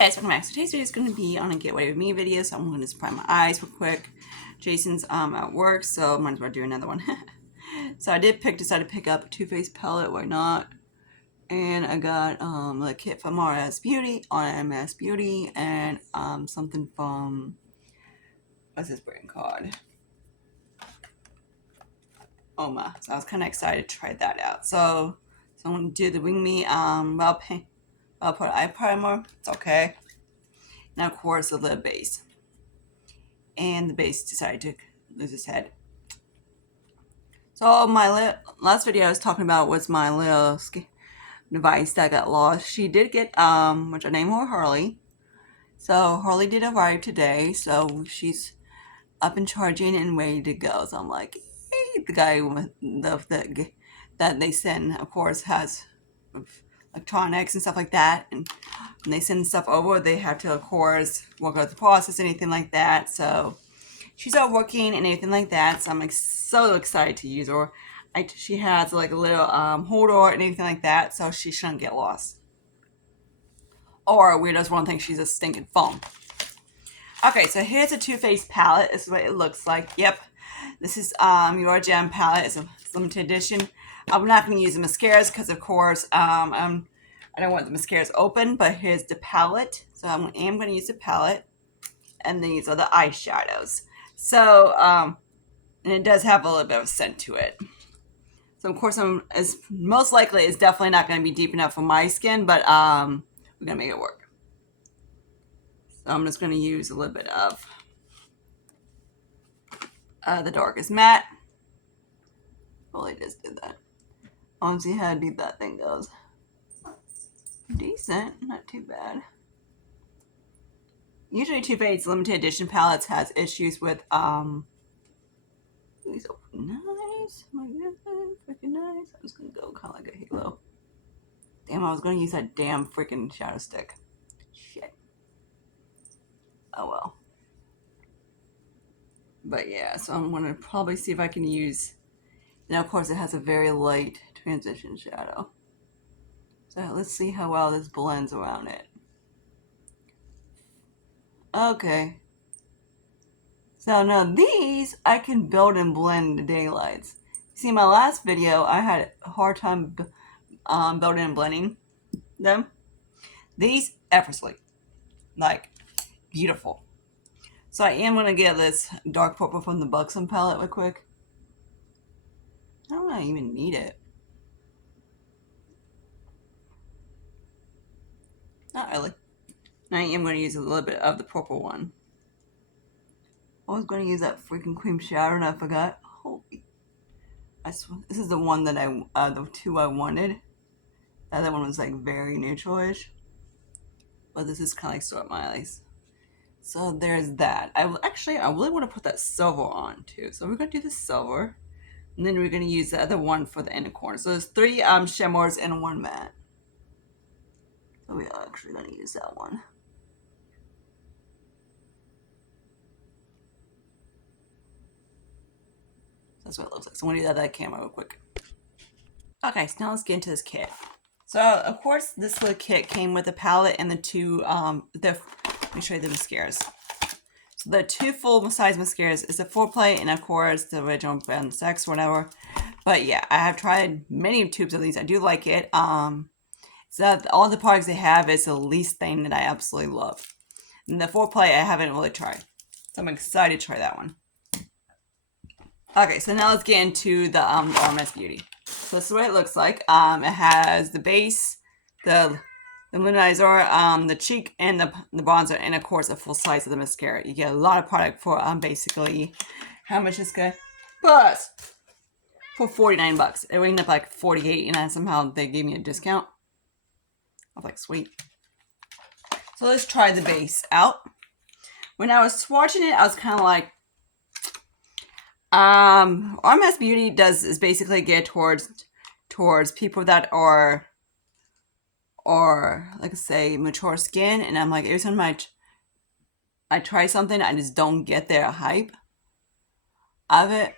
Guys, welcome back. So today's video is going to be on a get ready with me video, so I'm going to just prime my eyes real quick. Jason's at work, so I might as well do another one. So I decided to pick up a Too Faced palette, why not? And I got a kit from RMS Beauty, and something from, what's this brand called? Oma. So I was kind of excited to try that out. So I'm going to do the Wing Me I'll put eye primer. It's okay. Now, of course, the lid base. And the base decided to lose its head. So my last video I was talking about was my little device that got lost. She did get, which I named her Harley. So Harley did arrive today. So she's up and charging and ready to go. So I'm like, hey, the guy with that they send, of course, has electronics and stuff like that. And when they send stuff over, they have to, of course, work out the process, anything like that. So she's out working and anything like that. So I'm so excited to use her. She has like a little holder and anything like that, so she shouldn't get lost. Or weirdos won't think she's a stinking phone. Okay, so here's a Too Faced palette. This is what it looks like. Yep, this is Your Gem palette. It's a limited edition. I'm not going to use the mascaras because, of course, I don't want the mascaras open. But here's the palette. So I am going to use the palette, and these are the eyeshadows. So and it does have a little bit of scent to it. So of course, most likely it's definitely not going to be deep enough for my skin, but we're going to make it work. So I'm just going to use a little bit of the darkest matte. Well, I just did that. I want to see how deep that thing goes. Decent, not too bad. Usually Too Faced limited edition palettes has issues with these are nice. Oh my goodness, freaking nice. I'm just gonna go kind of like a halo. Damn, I was gonna use that damn freaking shadow stick. Shit. Oh well. But yeah, so I'm gonna probably see if I can use. Now, of course, it has a very light transition shadow. So let's see how well this blends around it. Okay. So now these I can build and blend the daylights. See, my last video I had a hard time building and blending them. These effortlessly, like beautiful. So I am gonna get this dark purple from the Buxom palette real quick. I don't know I even need it. Not really. I am gonna use a little bit of the purple one. I was gonna use that freaking cream shadow and I forgot. Holy! This is the one that the two I wanted. The other one was like very neutral-ish, but this is kind of like Sort My Eyes. So there's that. I really want to put that silver on too. So we're gonna do the silver, and then we're gonna use the other one for the inner corner. So there's 3 shimmers and 1 matte. So we're actually gonna use that one. That's what it looks like. So I'm gonna do that camera real quick. Okay, so now let's get into this kit. So of course this little kit came with a palette and the 2 let me show you the mascaras. So the 2 full size mascaras is the Foreplay and of course the original brand Sex or whatever. But yeah, I have tried many tubes of these. I do like it. So all the products they have is the least thing that I absolutely love. And the Foreplay I haven't really tried. So I'm excited to try that one. Okay, so now let's get into the RMS Beauty. So this is what it looks like. It has the base, the luminizer, the cheek, and the bronzer, and of course a full size of the mascara. You get a lot of product for basically how much is good? Plus for $49. It ended up like $48, and somehow they gave me a discount. I was like, sweet. So let's try the base out. When I was swatching it, I was kind of like, RMS Beauty is basically geared towards people that are like I say mature skin, and I'm like every time I try something, I just don't get their hype of it.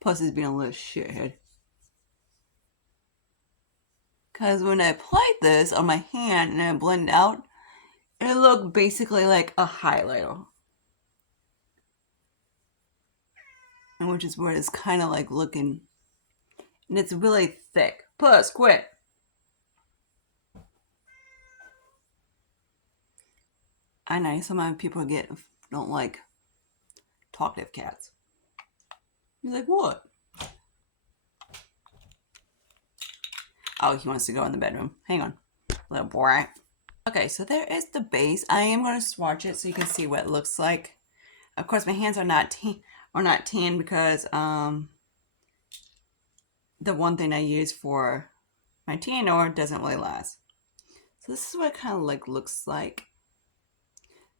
Plus, it's being a little shithead. Because when I applied this on my hand and I blended out, It looked basically like a highlighter, which is what it's kind of like looking. And it's really thick. Puss, quit. I know some people don't like talkative cats. You're like, what? Oh, he wants to go in the bedroom. Hang on, little boy. Okay, so there is the base. I am going to swatch it so you can see what it looks like. Of course, my hands are not tan because the one thing I use for my TNR doesn't really last. So this is what it kind of like looks like.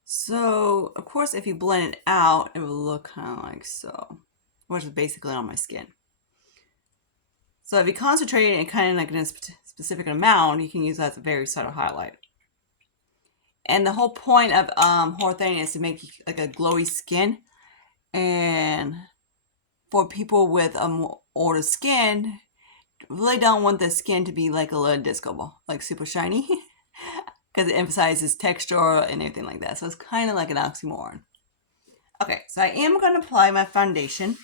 So of course, if you blend it out, it will look kind of like so, which is basically on my skin. So if you concentrate it kind of like in a specific amount, you can use that as a very subtle highlight. And the whole point of Holothane is to make like a glowy skin. And for people with older skin, really don't want the skin to be like a little disco ball, like super shiny, because it emphasizes texture and everything like that. So it's kind of like an oxymoron. Okay, so I am going to apply my foundation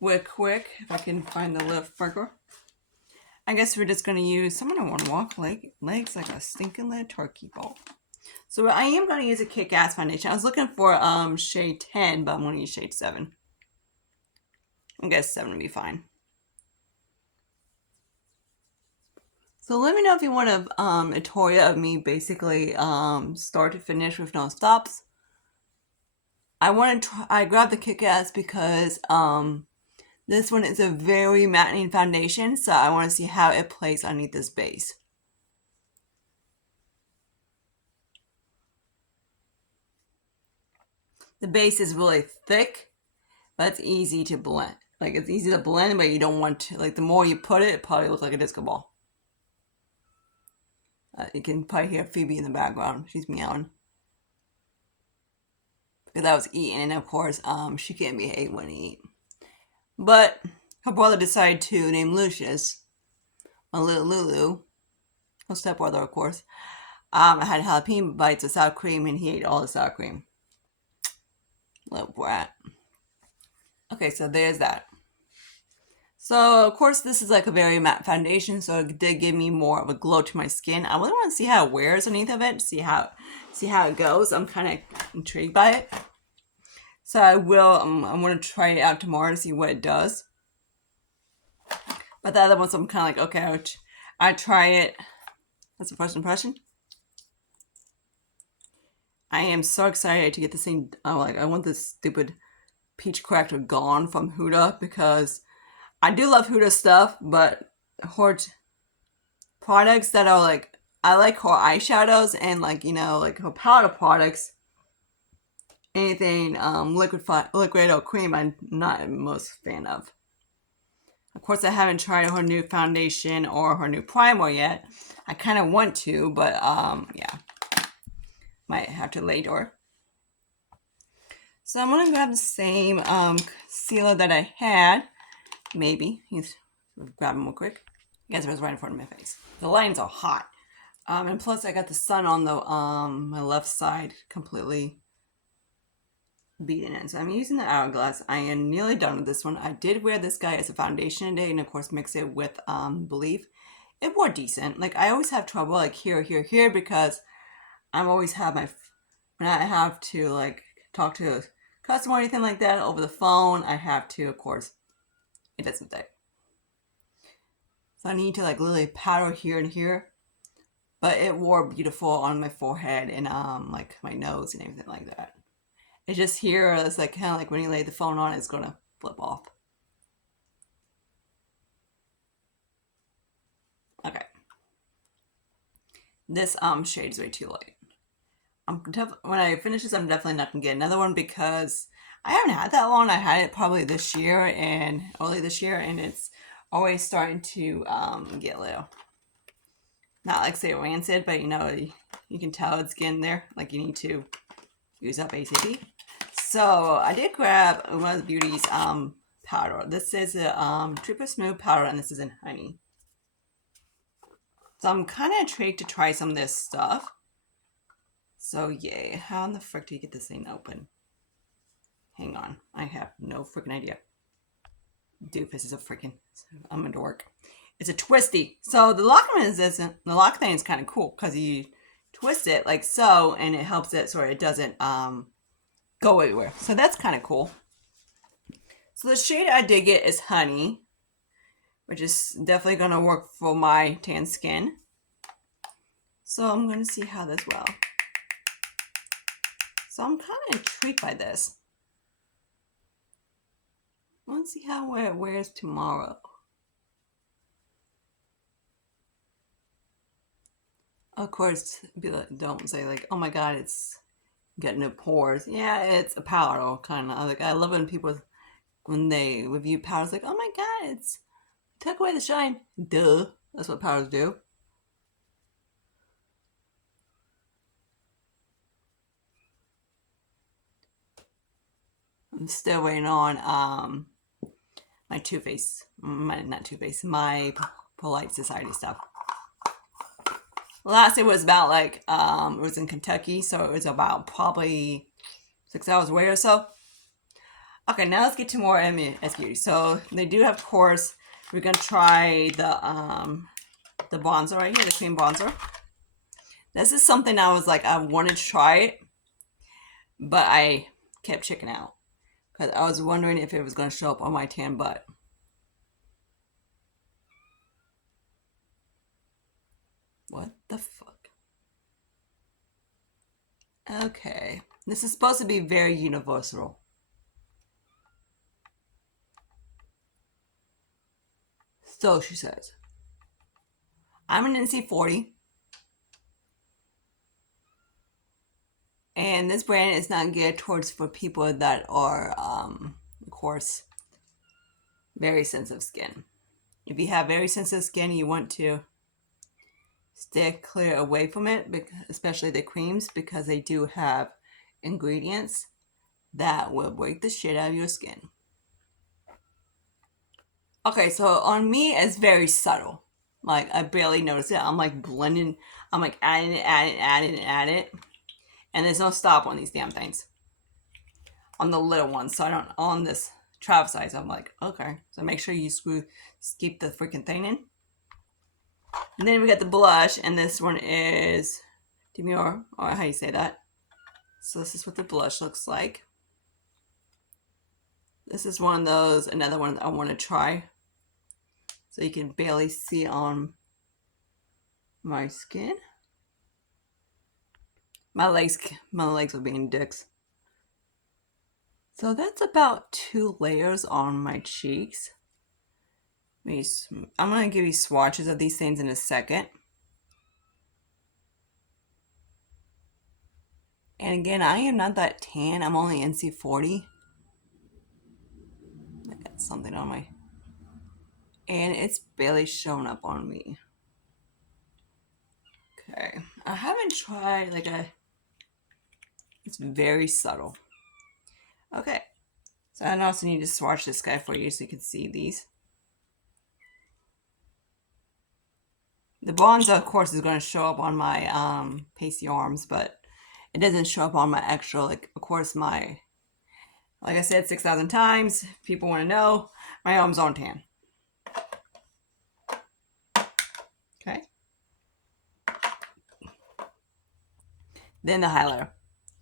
real quick, if I can find the little marker. I guess we're just going to use, someone I want to walk legs like a stinking little turkey ball. So I am going to use a Kick-Ass foundation. I was looking for shade 10, but I'm going to use shade 7. I guess 7 would be fine. So let me know if you want a tutorial of me basically start to finish with no stops. I grabbed the Kick-Ass because this one is a very matting foundation, so I want to see how it plays underneath this base. The base is really thick, but it's easy to blend. Like, it's easy to blend, but you don't want to, like, the more you put it, it probably looks like a disco ball. You can probably hear Phoebe in the background. She's meowing. Because I was eating, and of course, she can't behave when I eat. But her brother decided to name Lucius, my little Lulu, her stepbrother, of course. I had jalapeno bites of sour cream, and he ate all the sour cream. Little brat. Okay, so there's that. So, of course, this is like a very matte foundation, so it did give me more of a glow to my skin. I really want to see how it wears underneath of it, see how it goes. I'm kind of intrigued by it. So I'm going to try it out tomorrow to see what it does. But the other ones, I'm kind of like, okay, I try it. That's the first impression. I am so excited to get this thing. I want this stupid peach cracker gone from Huda, because I do love Huda stuff, but her products that are like, I like her eyeshadows and like, like her powder products. Anything liquid or cream, I'm not most fan of. Of course, I haven't tried her new foundation or her new primer yet. I kind of want to, but yeah, might have to later. So I'm gonna grab the same sealer that I had. Maybe grab them real quick. You guys, it was right in front of my face. The lines are hot, and plus I got the sun on the my left side completely beaten in. So I'm using the Hourglass. I am nearly done with this one. I did wear this guy as a foundation today, and of course mix it with Believe. It wore decent. Like, I always have trouble like here, because I'm always have when I have to like talk to a customer or anything like that over the phone, I have to, of course, it doesn't stick. So I need to like literally powder here and here. But it wore beautiful on my forehead and like my nose and everything like that. It's just here, it's like kind of like when you lay the phone on, it's gonna flip off. Okay. This shade is way too light. When I finish this, I'm definitely not gonna get another one because I haven't had that long. I had it probably this year and early this year, and it's always starting to get a little, not like say rancid, but you can tell it's getting there. Like, you need to use up ASAP. So I did grab one of the Beauty's powder. This is a Triple Smooth powder, and this is in honey. So I'm kind of intrigued to try some of this stuff. So yay, how in the frick do you get this thing open? Hang on, I have no freaking idea. Doofus is a freaking, I'm a dork. It's a twisty. So the lock thing is kind of cool because you twist it like so, and it helps it so it doesn't go everywhere. So that's kind of cool. So the shade I did get is Honey, which is definitely gonna work for my tan skin. So I'm gonna see how this will. So I'm kind of intrigued by this. Let's see how it wears tomorrow. Of course, don't say like, oh my god, it's getting no pores. Yeah, it's a powder kind of. Like I love when people, when they review powders, like, oh my god, it's took away the shine. Duh, that's what powders do. I'm still waiting on my Too Faced, not Too Faced, my Polite Society stuff. Last it was about like it was in Kentucky, so it was about probably 6 hours away or so. Okay, now let's get to more MS Beauty. So they do have, of course, we're gonna try the bronzer right here, the cream bronzer. This is something I was like, I wanted to try it, but I kept checking out because I was wondering if it was gonna show up on my tan butt. What the fuck? Okay, this is supposed to be very universal. So she says, I'm an NC40. And this brand is not geared towards for people that are, of course, very sensitive skin. If you have very sensitive skin, you want to stay clear away from it, especially the creams, because they do have ingredients that will break the shit out of your skin. Okay, so on me, it's very subtle. Like, I barely notice it. I'm like blending, I'm like adding it. And there's no stop on these damn things. On the little ones. So I don't, on this travel size, I'm like, okay. So make sure you keep the freaking thing in. And then we got the blush, and this one is Demure, or how you say that. So this is what the blush looks like. This is one of those, another one that I want to try. So you can barely see on my skin. My legs were being dicks. So that's about 2 layers on my cheeks. I'm going to give you swatches of these things in a second. And again, I am not that tan. I'm only NC40. I got something on my... And it's barely showing up on me. Okay. I haven't tried like a... It's very subtle. Okay. So I also need to swatch this guy for you so you can see these. The bronzer, of course, is going to show up on my pasty arms, but it doesn't show up on my actual, like, of course, my, like I said 6,000 times, people want to know, my arms aren't tan. Okay. Then the highlighter.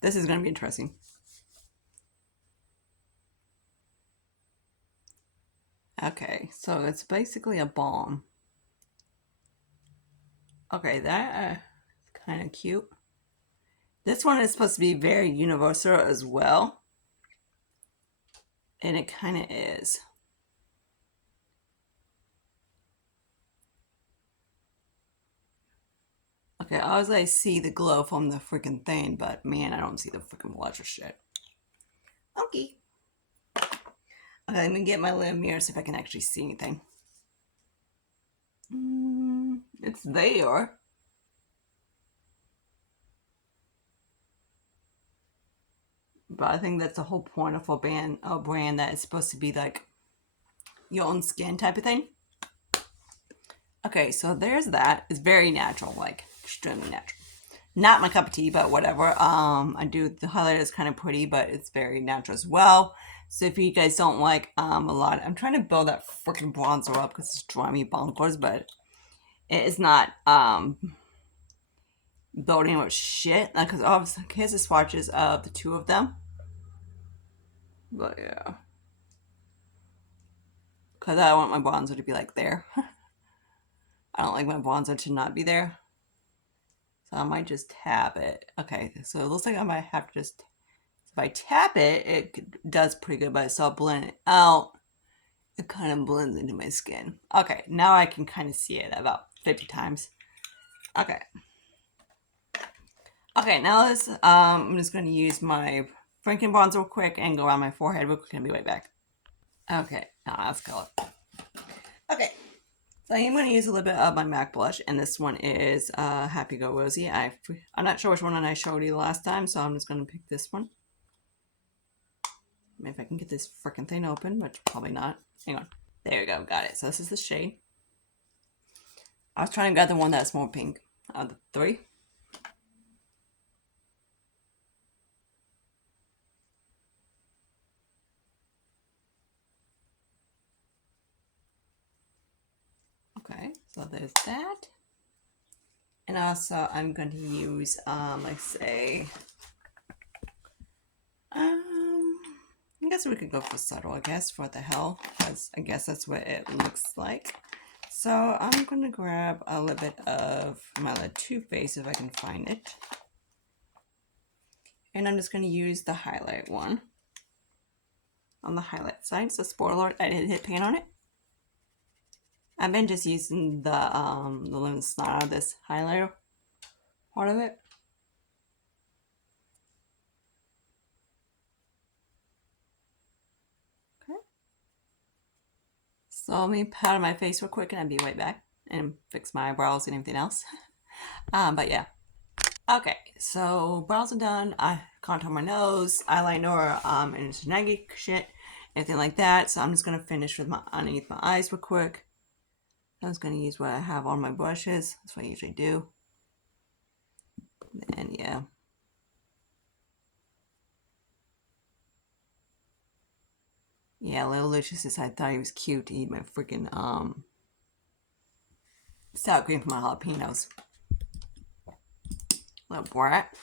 This is going to be interesting. Okay, so it's basically a balm. Okay, that is kind of cute. This one is supposed to be very universal as well. And it kind of is. Okay, I always like see the glow from the freaking thing, but man, I don't see the freaking blush or shit. Okay. Okay, let me get my little mirror, see if I can actually see anything. It's there. But I think that's the whole point of a brand that is supposed to be like your own skin type of thing. Okay, so there's that. It's very natural, like extremely natural. Not my cup of tea, but whatever. I do, the highlighter is kind of pretty, but it's very natural as well. So if you guys don't like a lot, I'm trying to build that freaking bronzer up because it's driving me bonkers, but it is not building with shit. Because obviously, here's the swatches of the two of them. But yeah, because I want my bronzer to be like there. I don't like my bronzer to not be there. So I might just tap it. Okay, so it looks like I might have to just, if I tap it, it does pretty good, but I still blend it out. It kind of blends into my skin. Okay, now I can kind of see it about 50 times. Okay. Okay, now this, I'm just going to use my Franken bronzer real quick and go around my forehead real quick and be right back. Okay, now let's color. Okay, so I'm going to use a little bit of my MAC blush, and this one is Happy Go Rosy. I'm not sure which one I showed you last time, so I'm just going to pick this one. Maybe if I can get this freaking thing open, but probably not. Hang on. There we go, got it. So this is the shade. I was trying to get the one that's more pink out of the three. Okay, so there's that. And also I'm going to use, let's say, I guess we could go for subtle, I guess, for the hell, because I guess that's what it looks like. So I'm going to grab a little bit of my Too Faced if I can find it. And I'm just going to use the highlight one on the highlight side. So spoiler alert, I didn't hit paint on it. I've been just using the lemon snot out of this highlighter part of it. Okay. So let me powder my face real quick and I'll be right back and fix my eyebrows and everything else. But yeah. Okay, so brows are done. I contour my nose, eyeliner, and Janagi shit, anything like that. So I'm just gonna finish with my underneath my eyes real quick. I'm just gonna use what I have on my brushes. That's what I usually do. And yeah. Yeah, Little Lucius, I thought he was cute to eat my freaking sour cream from my jalapenos. Little brat.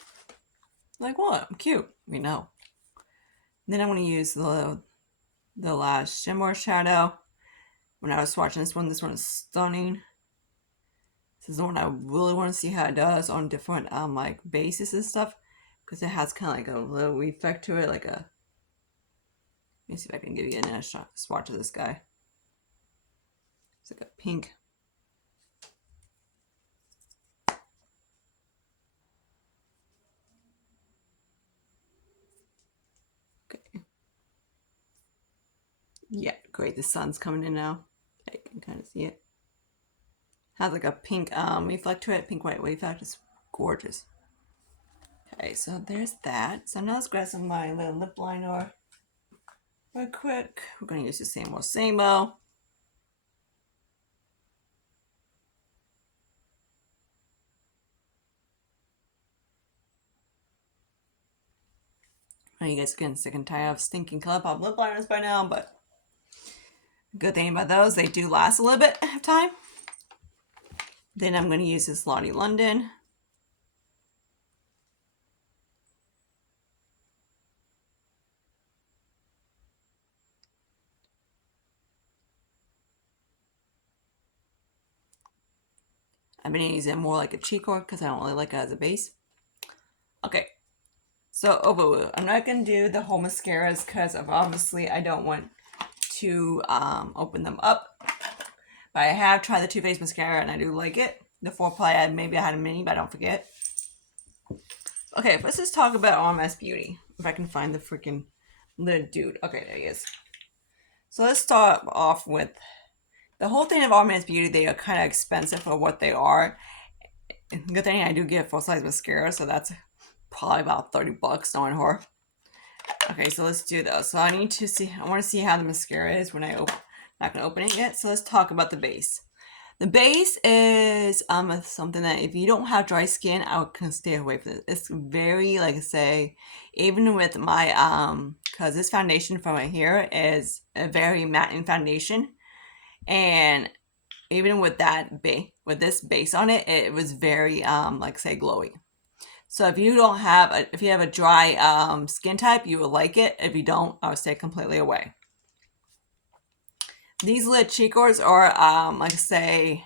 Like what? I'm cute. We know. Then I'm gonna use the last shimmer shadow. When I was swatching this one is stunning. This is the one I really want to see how it does on different like bases and stuff, because it has kind of like a little effect to it, like a. Let me see if I can give you a nice swatch of this guy. It's like a pink. Okay. Yeah, great. The sun's coming in now. I can kind of see it. Has like a pink reflect to it, pink white wave effect. It's gorgeous. Okay, so there's that. So now let's grab some of my little lip liner real quick. We're going to use the same old same old. I know you guys are getting sick and tired of stinking ColourPop lip liners by now, but good thing about those, they do last a little bit of time. Then I'm going to use this Lottie London. I've been using it more like a cheek mark because I don't really like it as a base. Okay, so Obowu. I'm not going to do the whole mascaras because obviously I don't want to open them up. But I have tried the Too Faced mascara and I do like it. The 4-ply, maybe I had a mini, but I don't forget. Okay, let's just talk about RMS Beauty. If I can find the freaking little dude. Okay, there he is. So let's start off with the whole thing of RMS Beauty. They are kind of expensive for what they are. Good thing I do get full size mascara, so that's probably about 30 bucks knowing her. Okay, so let's do this. So I need to see, I want to see how the mascara is when I open, not going to open it yet. So let's talk about the base. The base is something that if you don't have dry skin, I would stay away from it. It's very, like I say, even with my because this foundation from right here is a very matte foundation, and even with that with this base on it, it was very like say glowy. So if you don't have if you have a dry skin type, you will like it. If you don't, I would stay completely away. These lid cheekers are like I say,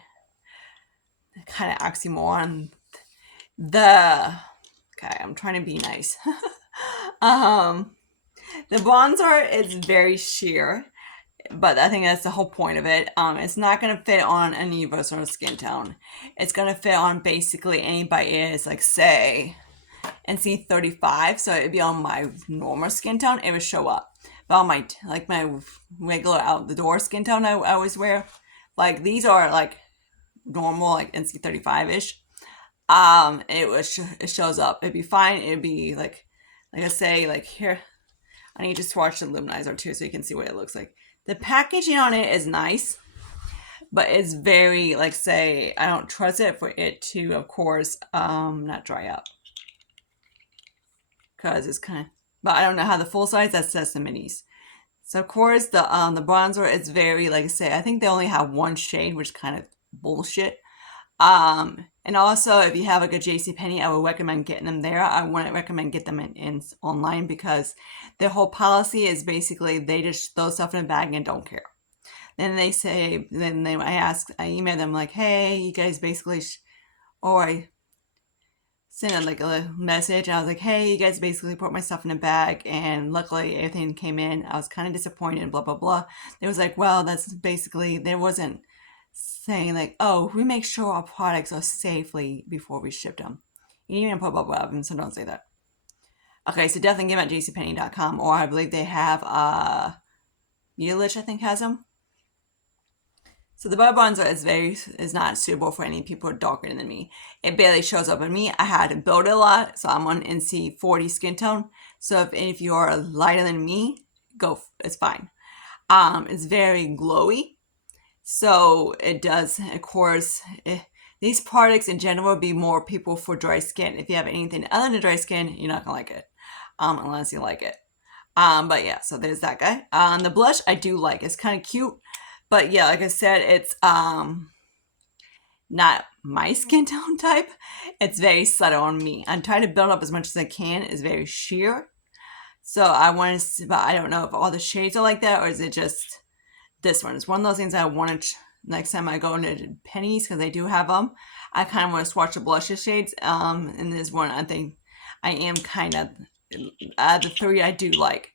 kind of oxymoron. Okay, I'm trying to be nice. The bronzer is very sheer, but I think that's the whole point of it. It's not going to fit on any universal skin tone. It's going to fit on basically anybody is like say NC35, so it'd be on my normal skin tone, it would show up. But on my like my regular out the door skin tone I always wear, like these are like normal like NC35 ish. It shows up. It'd be fine. It'd be like I say, like here. I need to swatch the luminizer too, so you can see what it looks like. The packaging on it is nice, but it's very like say I don't trust it for it to, of course, not dry up because it's kind of. But I don't know how the full size that says the minis. So of course the bronzer is very like I say. I think they only have one shade, which is kind of bullshit. And also if you have like a JCPenney, I would recommend getting them there. I wouldn't recommend get them in online because their whole policy is basically they just throw stuff in a bag and don't care. Then they say, I email them like, hey, you guys basically, or I sent them like a message and I was like, hey, you guys basically put my stuff in a bag and luckily everything came in. I was kind of disappointed, blah, blah, blah. It was like, well, that's basically, there wasn't saying like, oh, we make sure our products are safely before we ship them. You didn't even put blah, blah, blah, so don't say that. Okay, so definitely give them at jcpenney.com, or I believe they have Ulich, I think, has them. So the butter bronzer is not suitable for any people darker than me. It barely shows up on me. I had to build it a lot, so I'm on NC40 skin tone. So if you're lighter than me, it's fine. It's very glowy. So it does, of course, these products in general would be more people for dry skin. If you have anything other than dry skin, you're not gonna like it, unless you like it. But yeah, so there's that guy. The blush I do like. It's kind of cute. But yeah, like I said, it's not my skin tone type. It's very subtle on me. I'm trying to build up as much as I can. It's very sheer. So I want to see, but I don't know if all the shades are like that or is it just this one. It's one of those things I want to, next time I go into Pennies, because they do have them, I kind of want to swatch the blushes shades. And this one, I think I am kind of, the three I do like.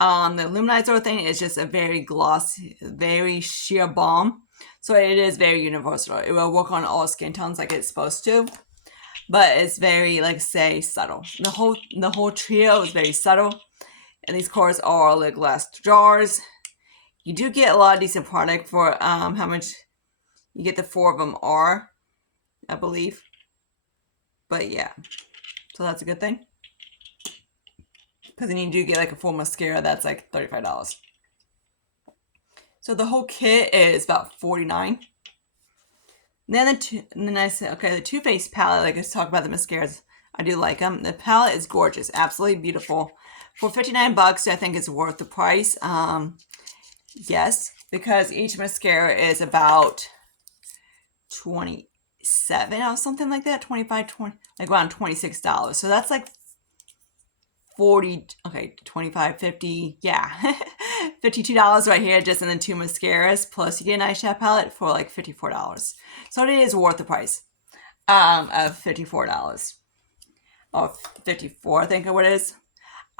The luminizer thing is just a very glossy, very sheer balm. So it is very universal. It will work on all skin tones like it's supposed to. But it's very, like say, subtle. The whole trio is very subtle. And these colors are like glass jars. You do get a lot of decent product for how much you get. The 4 of them are, I believe. But yeah. So that's a good thing. Because then you do get like a full mascara that's like $35. So the whole kit is about $49. Then I said, okay, the Too Faced palette, like let's talk about the mascaras. I do like them. The palette is gorgeous, absolutely beautiful. For $59, I think it's worth the price. Yes, because each mascara is about 27 or something like that, 25, 20, like around $26. So that's like 40, okay, 25, 50, yeah, $52 right here just in the 2 mascaras, plus you get an eyeshadow palette for like $54. So it is worth the price of $54. Or 54, I think what it is.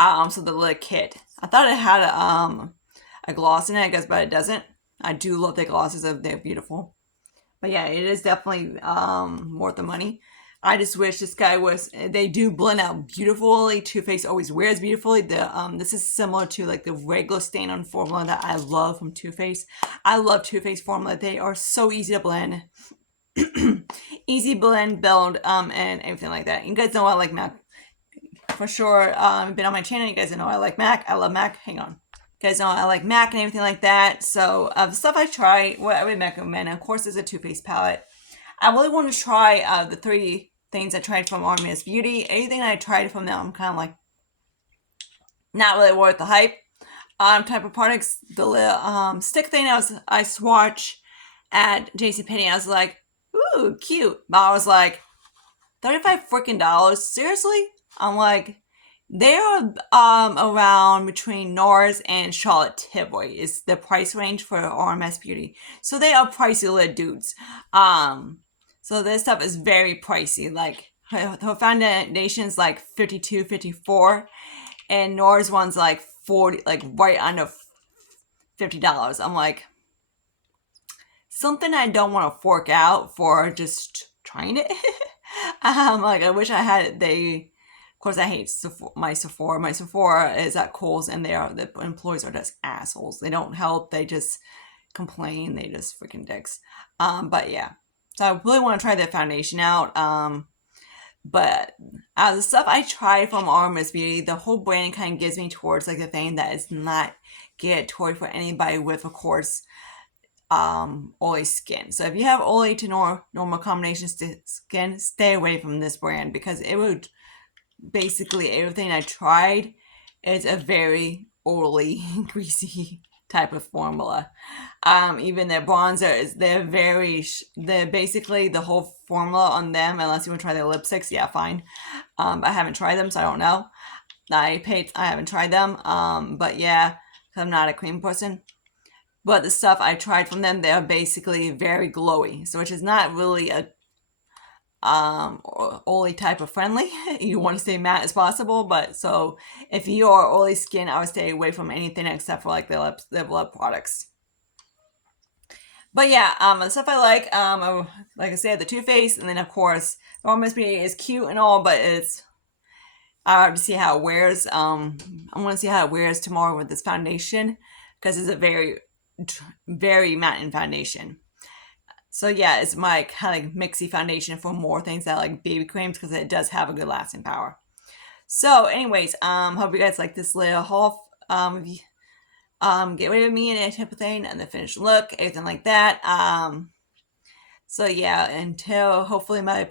So the little kit. I thought it had a gloss in it, I guess, but it doesn't. I do love the glosses, they're beautiful. But yeah, it is definitely worth the money. I just wish this guy was, they do blend out beautifully. Too Faced always wears beautifully. This is similar to like the regular stain on formula that I love from Too Faced. I love Too Faced formula. They are so easy to blend. Easy blend, build, and everything like that. You guys know I like MAC. For sure, been on my channel, you guys know I like MAC. I love MAC. Hang on. guys know I like MAC and everything like that. So the stuff I try, what I would recommend, of course, is a Too Faced palette. I really want to try the 3 things I tried from RMS Beauty. Anything I tried from them, I'm kind of like not really worth the hype. Type of products. The stick thing I swatched at JCPenney, I was like, ooh, cute. But I was like, $35 freaking dollars? Seriously? I'm like, they are around between NARS and Charlotte Tilbury is the price range for RMS Beauty. So they are pricey little dudes. So this stuff is very pricey. Like her foundation's like 52, 54, and NARS one's like 40, like right under $50. I'm like, something I don't want to fork out for just trying it. Like I wish I had it. Of course, I hate my Sephora. My Sephora is at Kohl's, and the employees are just assholes. They don't help. They just complain. They just freaking dicks. But yeah, so I really want to try the foundation out. But the stuff I tried from RMS Beauty, the whole brand kind of gives me towards like the thing that is not geared toward for anybody with, of course, oily skin. So if you have oily to normal combination skin, stay away from this brand because it would basically everything I tried is a very oily, greasy type of formula. Even their bronzers, they're basically the whole formula on them, unless you want to try their lipsticks, yeah, fine. I haven't tried them, so I don't know. I haven't tried them, but yeah, I'm not a cream person. But the stuff I tried from them, they're basically very glowy, so which is not really a oily type of friendly. You want to stay matte as possible, but so if you are oily skin, I would stay away from anything except for like the lip products. But yeah, the stuff I like I said, the Too Faced, and then of course the RMS Beauty is cute and all, but I have to see how it wears. I want to see how it wears tomorrow with this foundation because it's a very, very matte foundation. So yeah, it's my kind of mixy foundation for more things that like baby creams because it does have a good lasting power. So, anyways, hope you guys like this little haul. Get rid of me and that type of thing, and the finished look, everything like that. So yeah, until hopefully my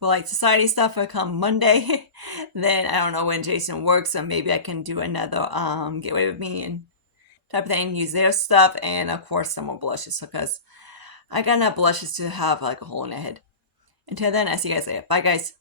Polite Society stuff will come Monday. Then I don't know when Jason works, so maybe I can do another get rid of me and type of thing, use their stuff, and of course some more blushes because I got enough blushes to have like a hole in the head. Until then, I see you guys later. Bye, guys.